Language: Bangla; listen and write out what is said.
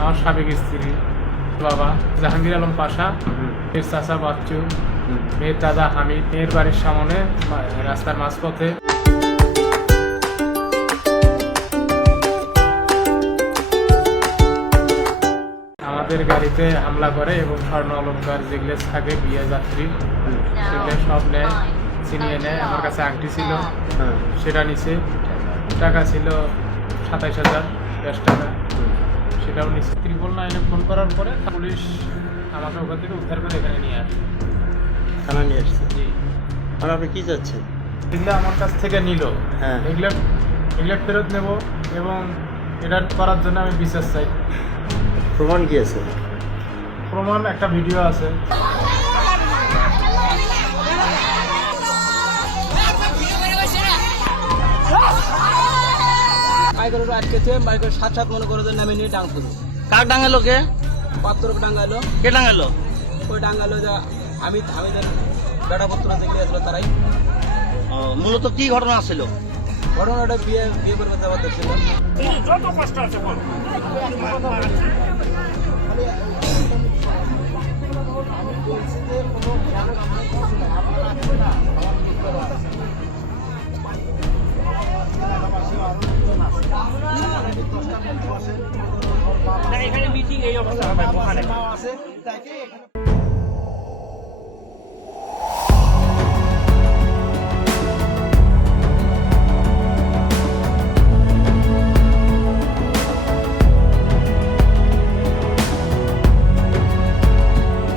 আমার সাবেক স্ত্রী বাবা জাহাঙ্গীর আলম পাশা, এর চাচা বাচ্চু, মেয়ের দাদা হামিদ, মেয়ের বাড়ির সামনে রাস্তার মাঝপথে আমাদের গাড়িতে হামলা করে এবং স্বর্ণ অলংকার যেগুলো থাকে বিয়ে যাত্রী সেগুলো সব নেয়, ছিনিয়ে নেয়। আমার কাছে আংটি ছিল, সেটা নিচে টাকা ছিল 27,000 ক্যাশ টাকা, সেটাও নিচে। 999 ফোন করার পরে পুলিশ আমাকে ওখান থেকে উদ্ধার করে এখানে নিয়ে আসে, থানা নিয়ে আসছে। জি। আর আপনি কী চাচ্ছেন? এগুলো আমার কাছ থেকে নিল, হ্যাঁ। এগুলো ফেরত নেব এবং এটা করার জন্য আমি বিচার চাই। প্রমাণ কি আছে? প্রমাণ একটা ভিডিও আছে। বাইকের আটকেছে, বাইকের সাত সাত মনে করে নামে নিয়ে ডাং ফুল কাক ডাঙালো কে? পাত্র ডাঙ্গালো। কে ডাঙালো? ওই ডাঙ্গালো যা হামিদের বেটা পুত্র দেখে আসলো তারাই। মূলত কি ঘটনা ছিল? ঘটনাটা বিয়ে করবে যাওয়ার দেখছিল। এখানে মিটিং এই অবস্থা হবে।